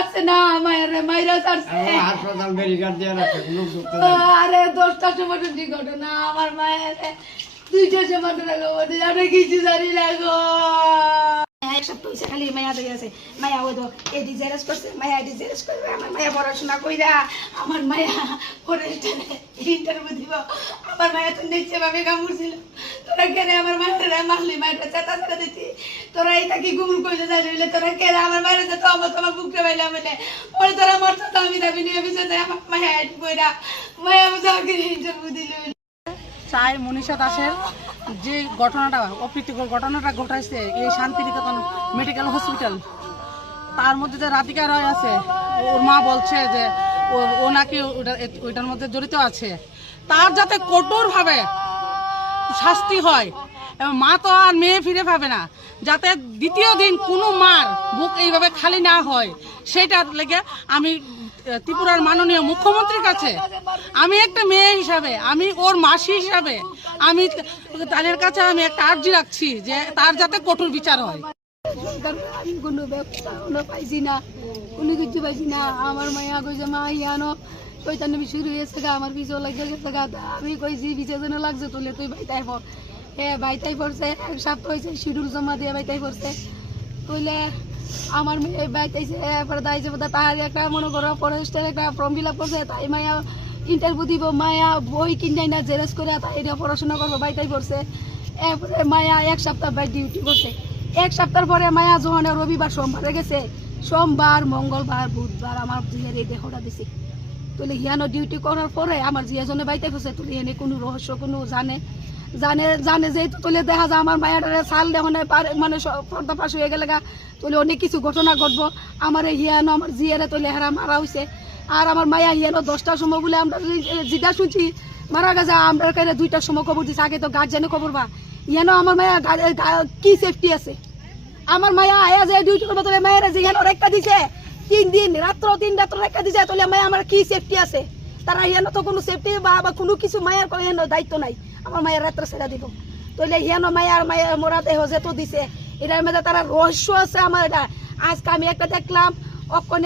ছাড়ছে না মায়ের মাইরা ছাড়ছে হাসপাতাল ব্যারিকেড দিয়ে রাখছে লোক ঢুকতে আরে 10টার সময় ঠিক ঘটনা আমার মায়ের 2টার সময় আমি কিছু জানি না গো এক সপ্তাহ হয়েছে খালি মায়া দিয়ে আছে মায়া ওই তো এডি জেরাস করছে মায়া এডি জেরাস করবে আমার মায়া পড়াশোনা কইরা আমার মায়া পরে ইন্টারভিউ দিব আমার মায়া তো নিচে ভাবে কামড়ছিল তোরা কেন আমার মায়ের মারলি মায়েরটা চেতা চেতা দিতি তোরা এই থাকি গুমুর কইলে যাইলে তোরা কেন আমার মায়ের তো আমার বুকটা পাইলাম বলে পরে তোরা মরতো তো আমি দাবি নিয়ে বিচে আমার মায়া এডি কইরা মায়া আমাকে ইন্টারভিউ দিল চাই মনীষা দাসের যে ঘটনাটা অপ্রীতিকর ঘটনাটা ঘটাইছে এই শান্তিনিকেতন মেডিকেল হসপিটাল তার মধ্যে যে রাধিকা রয় আছে ওর মা বলছে যে ও নাকি ওইটার মধ্যে জড়িত আছে তার যাতে কঠোরভাবে শাস্তি হয় এবং মা তো আর মেয়ে ফিরে পাবে না যাতে দ্বিতীয় দিন কোনো মার বুক এইভাবে খালি না হয় সেটা লেগে আমি ত্রিপুরার মাননীয় মুখ্যমন্ত্রীর কাছে আমি একটা মেয়ে হিসাবে আমি ওর মাসি হিসাবে আমি তাদের কাছে আমি একটা আর্জি রাখছি যে তার যাতে কঠোর বিচার হয় আমি কোনো ব্যবস্থা পাইছি না কোনো কিছু পাইছি না আমার মায়া কইছে মা ইয়ানো শৈতান শুরু হয়েছে গা আমার পিছু লাগে গেছে গা আমি কইছি পিছে যেন লাগছে তুলে তুই বাইতাই পড় হ্যাঁ বাইতাই পড়ছে এক সপ্তাহ হয়েছে শিডিউল জমা দিয়ে বাইতাই পড়ছে কইলে আমার মেয়ে বাইতাইছে এরপরে দাইছে তার একটা মনে করো ফরেস্টের একটা ফর্ম ফিল আপ করছে তাই মায়া ইন্টারভিউ দিব মায়া বই কিনাই না জেরক্স করে তাই পড়াশোনা করবো বাইতাই পড়ছে এরপরে মায়া এক সপ্তাহ বাই ডিউটি করছে এক সপ্তাহ পরে মায়া যখন রবিবার সোমবারে গেছে সোমবার মঙ্গলবার বুধবার আমার জিয়ার এই দেহটা দিছে তুলে হিয়ানো ডিউটি করার পরে আমার জিয়াজনে বাইতে ফেছে তুলে এনে কোনো রহস্য কোনো জানে যেহেতু তুলে দেখা যায় আমার মায়াটারে সাল দেখুন মানে পর্দা পাশ হয়ে গেলে গা তুলে অনেক কিছু ঘটনা ঘটবো আমার হিয়ানো আমার জিয়ারে তুলে হেরা মারা হয়েছে আর আমার মায়া হিয়ানো 10টার সময় বলে আমরা যেটা শুনছি মারা গেছে আমরা কাছে 2টার সময় খবর দিচ্ছে আগে তো গার্জেনে খবর বা হিয়ানো আমার মায়া কি সেফটি আছে আমার মায়া আয়া যায় ডিউটি করবো তোলে মায়ের যে হিয়ানো রেখা দিছে 3 দিন রাত্র রেখা দিছে তোলে মায়া আমার কি সেফটি আছে তারা হিয়ানো তো কোনো সেফটি বা কোনো কিছু মায়ের কোনো দায়িত্ব নাই আমার মায়ের রাত্রে ছেড়ে দিব তাইলে হিয়ানো মায়ের মোরা দেহ যে তো দিছে এটার মধ্যে তারা রহস্য আছে আমার এটা আজকে আমি একটা দেখলাম অকনে